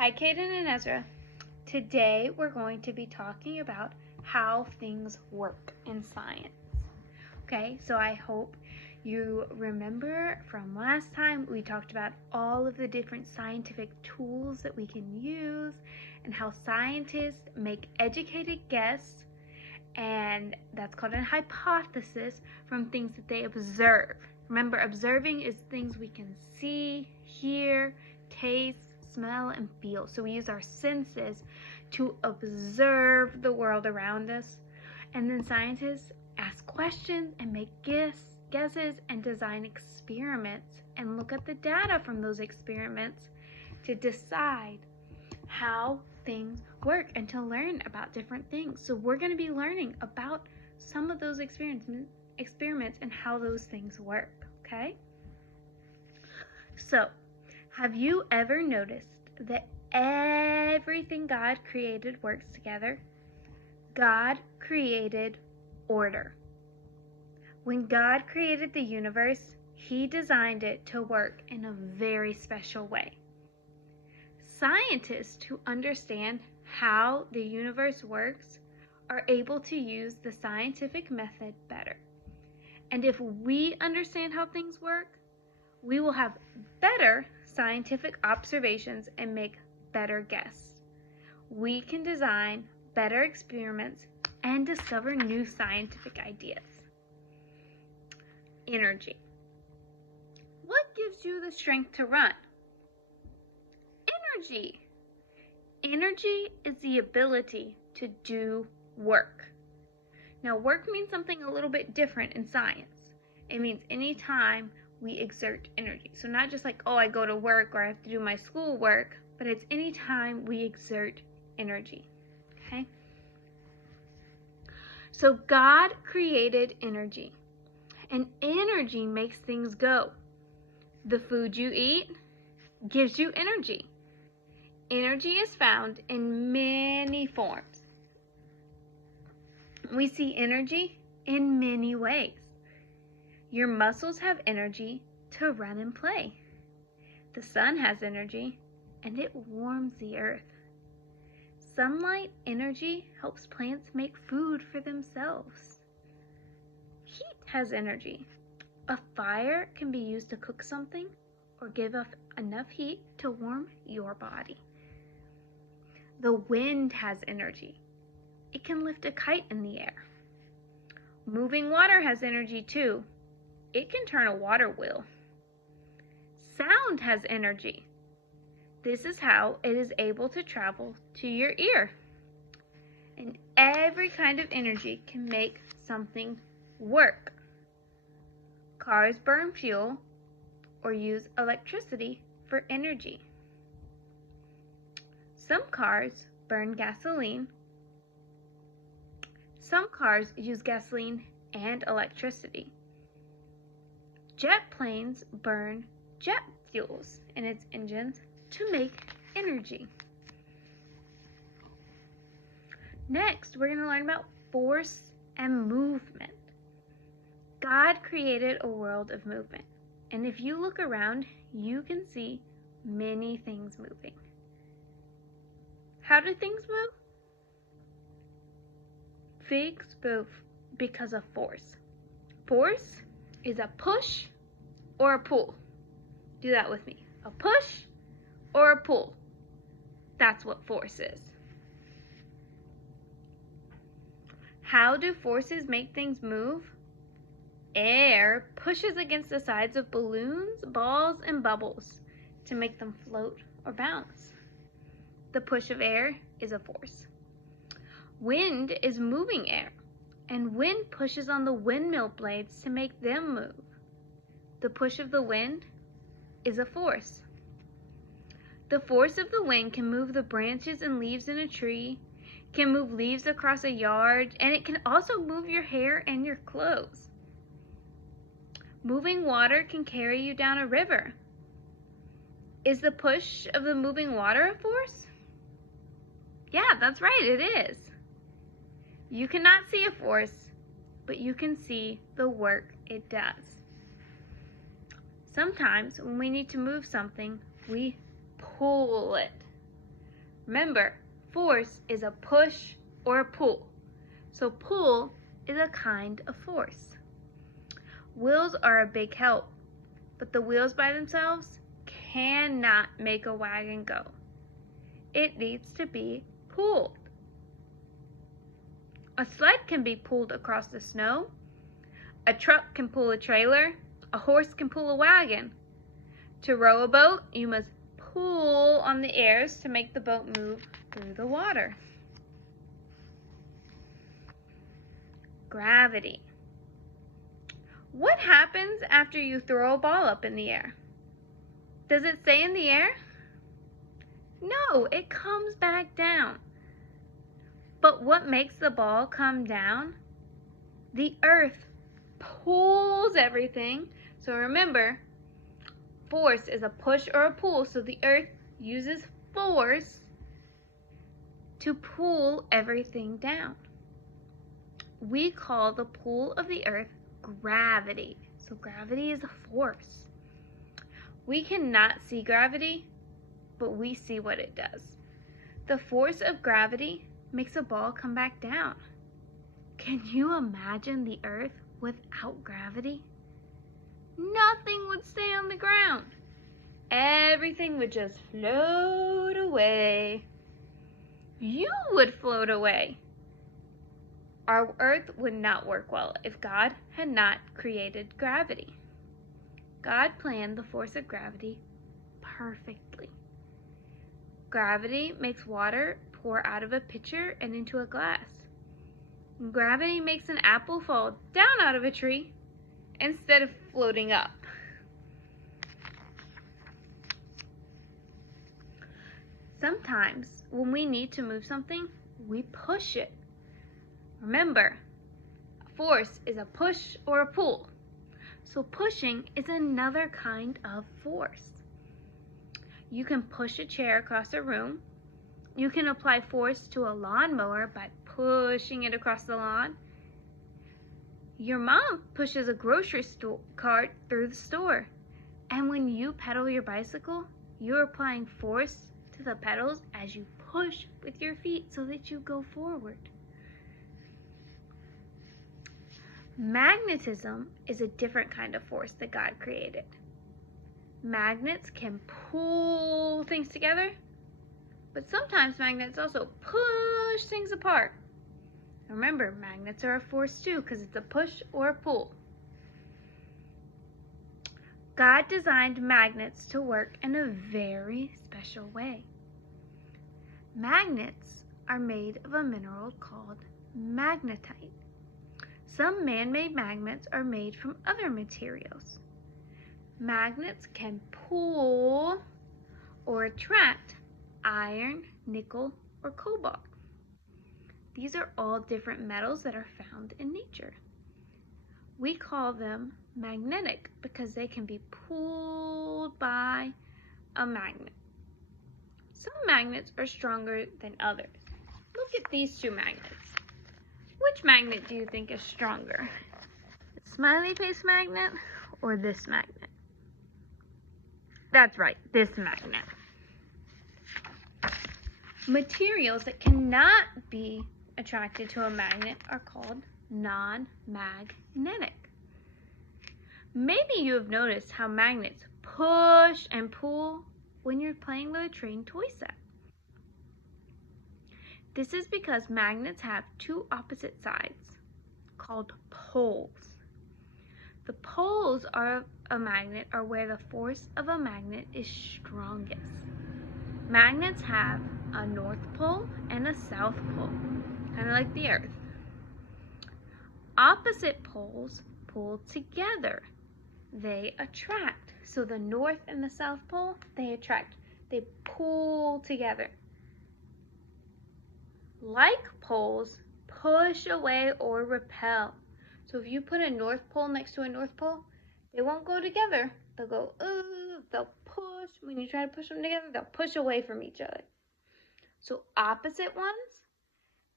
Hi, Kaden and Ezra. Today we're going to be talking about how things work in science. Okay, so I hope you remember from last time we talked about all of the different scientific tools that we can use and how scientists make educated guesses, and that's called a hypothesis, from things that they observe. Remember, observing is things we can see, hear, taste, smell, and feel. So we use our senses to observe the world around us. And then scientists ask questions and make guesses and design experiments and look at the data from those experiments to decide how things work and to learn about different things. So we're going to be learning about some of those experiments and how those things work, okay? So, have you ever noticed that everything God created works together? God created order. When God created the universe, He designed it to work in a very special way. Scientists who understand how the universe works are able to use the scientific method better. And if we understand how things work, we will have better scientific observations and make better guesses. We can design better experiments and discover new scientific ideas. Energy. What gives you the strength to run? Energy. Energy is the ability to do work. Now, work means something a little bit different in science. It means anytime we exert energy. So not just like, oh, I go to work or I have to do my school work, but it's anytime we exert energy, okay? So God created energy, and energy makes things go. The food you eat gives you energy. Energy is found in many forms. We see energy in many ways. Your muscles have energy to run and play. The sun has energy, and it warms the earth. Sunlight energy helps plants make food for themselves. Heat has energy. A fire can be used to cook something or give off enough heat to warm your body. The wind has energy. It can lift a kite in the air. Moving water has energy too. It can turn a water wheel. Sound has energy. This is how it is able to travel to your ear. And every kind of energy can make something work. Cars burn fuel or use electricity for energy. Some cars burn gasoline. Some cars use gasoline and electricity. Jet planes burn jet fuels in its engines to make energy. Next, we're going to learn about force and movement. God created a world of movement, and if you look around, you can see many things moving. How do things move? Things move because of force. Force is a push or a pull. Do that with me. A push or a pull. That's what force is. How do forces make things move? Air pushes against the sides of balloons, balls, and bubbles to make them float or bounce. The push of air is a force. Wind is moving air, and wind pushes on the windmill blades to make them move. The push of the wind is a force. The force of the wind can move the branches and leaves in a tree, can move leaves across a yard, and it can also move your hair and your clothes. Moving water can carry you down a river. Is the push of the moving water a force? Yeah, that's right, it is. You cannot see a force, but you can see the work it does. Sometimes when we need to move something, we pull it. Remember, force is a push or a pull. So pull is a kind of force. Wheels are a big help, but the wheels by themselves cannot make a wagon go. It needs to be pulled. A sled can be pulled across the snow. A truck can pull a trailer. A horse can pull a wagon. To row a boat, you must pull on the airs to make the boat move through the water. Gravity. What happens after you throw a ball up in the air? Does it stay in the air? No, it comes back down. But what makes the ball come down? The earth pulls everything. So remember, force is a push or a pull. So the earth uses force to pull everything down. We call the pull of the earth gravity. So gravity is a force. We cannot see gravity, but we see what it does. The force of gravity makes a ball come back down. Can you imagine the earth without gravity? Nothing would stay on the ground. Everything would just float away. You would float away. Our earth would not work well if God had not created gravity. God planned the force of gravity perfectly. Gravity makes water pour out of a pitcher and into a glass. Gravity makes an apple fall down out of a tree instead of floating up. Sometimes when we need to move something, we push it. Remember, force is a push or a pull. So pushing is another kind of force. You can push a chair across a room. You can apply force to a lawnmower by pushing it across the lawn. Your mom pushes a grocery cart through the store. And when you pedal your bicycle, you're applying force to the pedals as you push with your feet so that you go forward. Magnetism is a different kind of force that God created. Magnets can pull things together, but sometimes magnets also push things apart. Remember, magnets are a force too because it's a push or a pull. God designed magnets to work in a very special way. Magnets are made of a mineral called magnetite. Some man-made magnets are made from other materials. Magnets can pull or attract iron, nickel, or cobalt. These are all different metals that are found in nature. We call them magnetic because they can be pulled by a magnet. Some magnets are stronger than others. Look at these two magnets. Which magnet do you think is stronger? The smiley face magnet or this magnet? That's right, this magnet. Materials that cannot be attracted to a magnet are called non-magnetic. Maybe you have noticed how magnets push and pull when you're playing with a train toy set. This is because magnets have two opposite sides called poles. The poles of a magnet are where the force of a magnet is strongest. Magnets have a north pole and a south pole, kind of like the earth. Opposite poles pull together. They attract. So the north and the south pole, they attract. They pull together. Like poles, push away or repel. So if you put a north pole next to a north pole, they won't go together. They'll go, they'll push. When you try to push them together, they'll push away from each other. So opposite ones,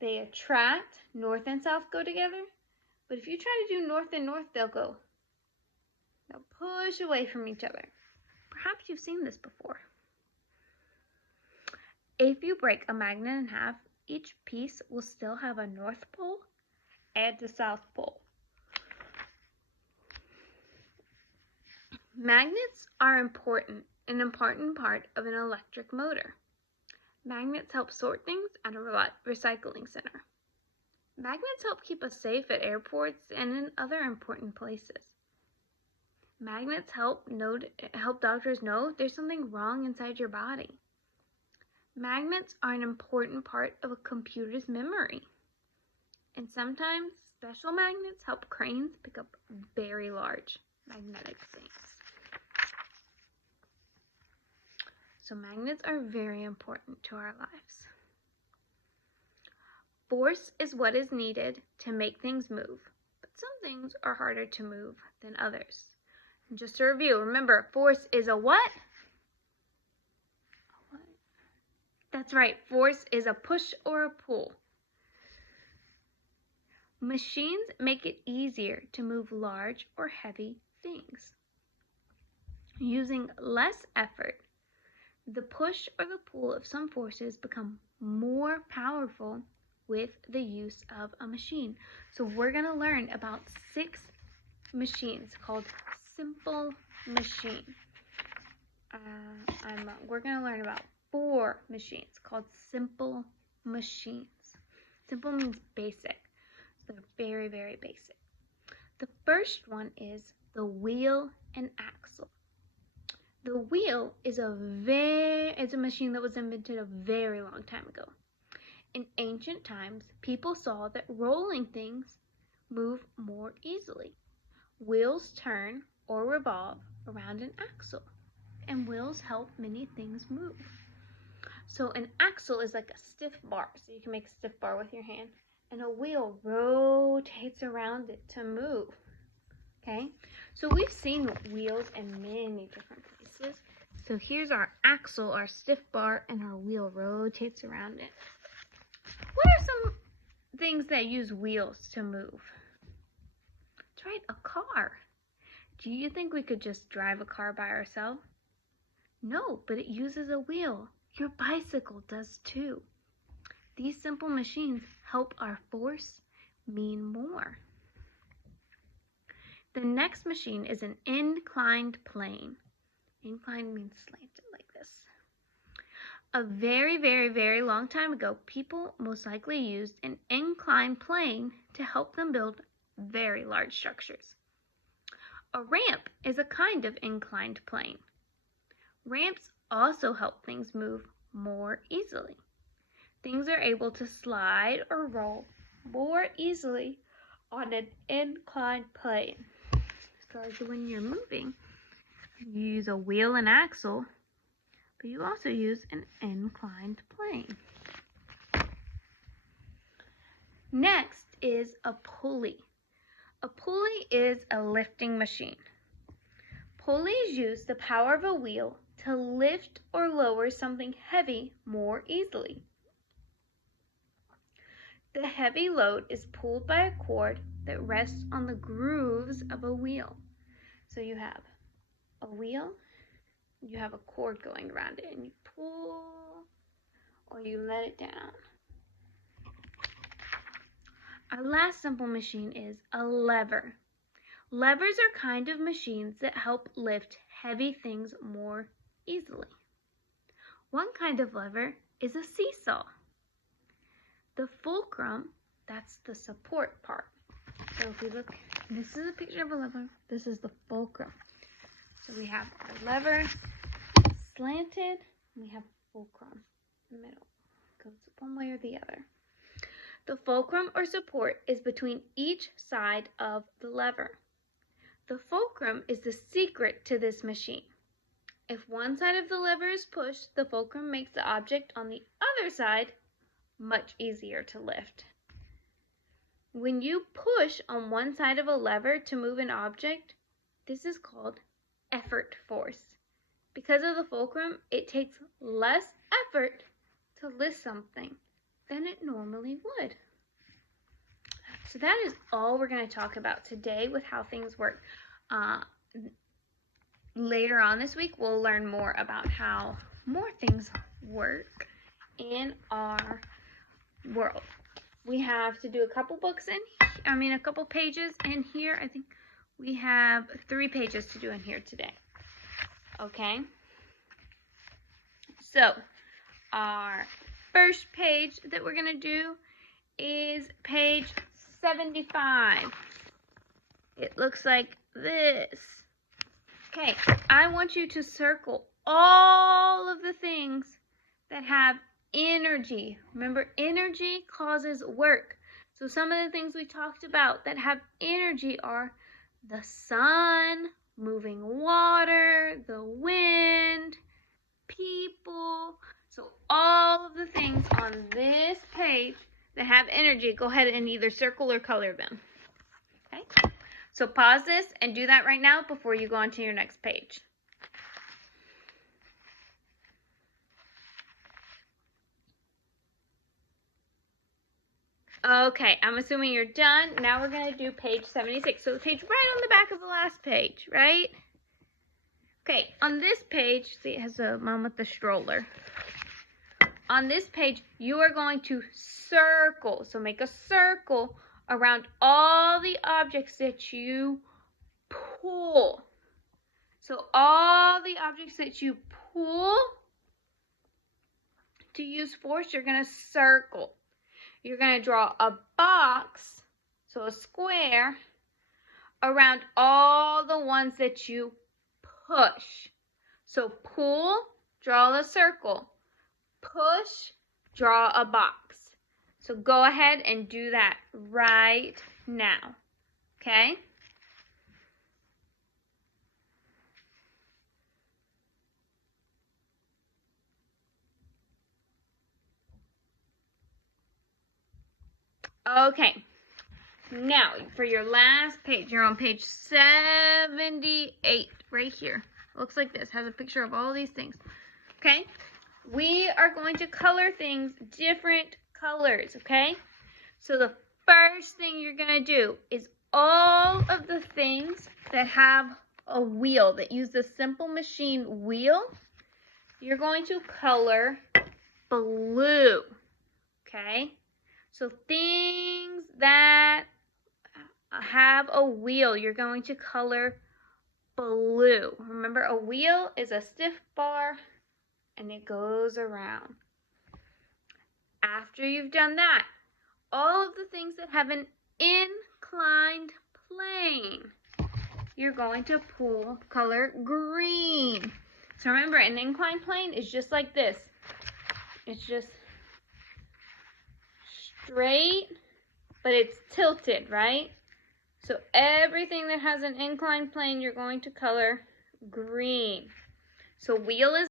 they attract. North and south go together. But if you try to do north and north, they'll push away from each other. Perhaps you've seen this before. If you break a magnet in half, each piece will still have a north pole and a south pole. Magnets are an important part of an electric motor. Magnets help sort things at a recycling center. Magnets help keep us safe at airports and in other important places. Magnets help doctors know there's something wrong inside your body. Magnets are an important part of a computer's memory. And sometimes special magnets help cranes pick up very large magnetic things. So magnets are very important to our lives. Force is what is needed to make things move, but some things are harder to move than others. And just to review, remember, force is a what? That's right, force is a push or a pull. Machines make it easier to move large or heavy things. Using less effort, the push or the pull of some forces become more powerful with the use of a machine. So we're going to learn about 6 machines called simple machine. We're going to learn about 4 machines called simple machines. Simple means basic. So they're very, very basic. The first one is the wheel and axle. The wheel is a machine that was invented a very long time ago. In ancient times, people saw that rolling things move more easily. Wheels turn or revolve around an axle, and wheels help many things move. So an axle is like a stiff bar, so you can make a stiff bar with your hand, and a wheel rotates around it to move. Okay, so we've seen wheels in many different places. So here's our axle, our stiff bar, and our wheel rotates around it. What are some things that use wheels to move? That's right, a car. Do you think we could just drive a car by ourselves? No, but it uses a wheel. Your bicycle does too. These simple machines help our force mean more. The next machine is an inclined plane. Inclined means slanted like this. A very, very, very long time ago, people most likely used an inclined plane to help them build very large structures. A ramp is a kind of inclined plane. Ramps also help things move more easily. Things are able to slide or roll more easily on an inclined plane. So like when you're moving, you use a wheel and axle, but you also use an inclined plane. Next is a pulley. A pulley is a lifting machine. Pulleys use the power of a wheel to lift or lower something heavy more easily. The heavy load is pulled by a cord that rests on the grooves of a wheel. So you have a wheel, you have a cord going around it, and you pull or you let it down. Our last simple machine is a lever. Levers are kind of machines that help lift heavy things more easily. One kind of lever is a seesaw. The fulcrum, that's the support part. So if we look, this is a picture of a lever, this is the fulcrum. So we have our lever slanted, and we have fulcrum in the middle. It goes one way or the other. The fulcrum or support is between each side of the lever. The fulcrum is the secret to this machine. If one side of the lever is pushed, the fulcrum makes the object on the other side much easier to lift. When you push on one side of a lever to move an object, this is called effort force. Because of the fulcrum, it takes less effort to lift something than it normally would. So that is all we're going to talk about today with how things work. Later on this week, we'll learn more about how more things work in our world. We have to do a couple pages in here. I think we have 3 pages to do in here today. Okay? So, our first page that we're going to do is page 75. It looks like this. Okay, I want you to circle all of the things that have energy. Remember, energy causes work. So some of the things we talked about that have energy are the sun, moving water, the wind, people. So all of the things on this page that have energy, go ahead and either circle or color them. Okay? So pause this and do that right now before you go on to your next page. Okay, I'm assuming you're done. Now we're going to do page 76. So the page right on the back of the last page, right? Okay, on this page, see it has a mom with the stroller. On this page, you are going to circle. So make a circle around all the objects that you pull. So all the objects that you pull to use force, you're going to circle. You're going to draw a box, so a square, around all the ones that you push. So pull, draw a circle. Push, draw a box. So go ahead and do that right now. Okay? Okay. Now, for your last page, you're on page 78, right here. Looks like this. Has a picture of all these things. Okay? We are going to color things different colors, okay? So the first thing you're going to do is all of the things that have a wheel, that use the Simple Machine wheel, you're going to color blue, okay? So things that have a wheel, you're going to color blue. Remember, a wheel is a stiff bar and it goes around. After you've done that, all of the things that have an inclined plane, you're going to color green. So remember, an inclined plane is just like this. It's just straight, but it's tilted, right? So everything that has an inclined plane, you're going to color green. So wheel is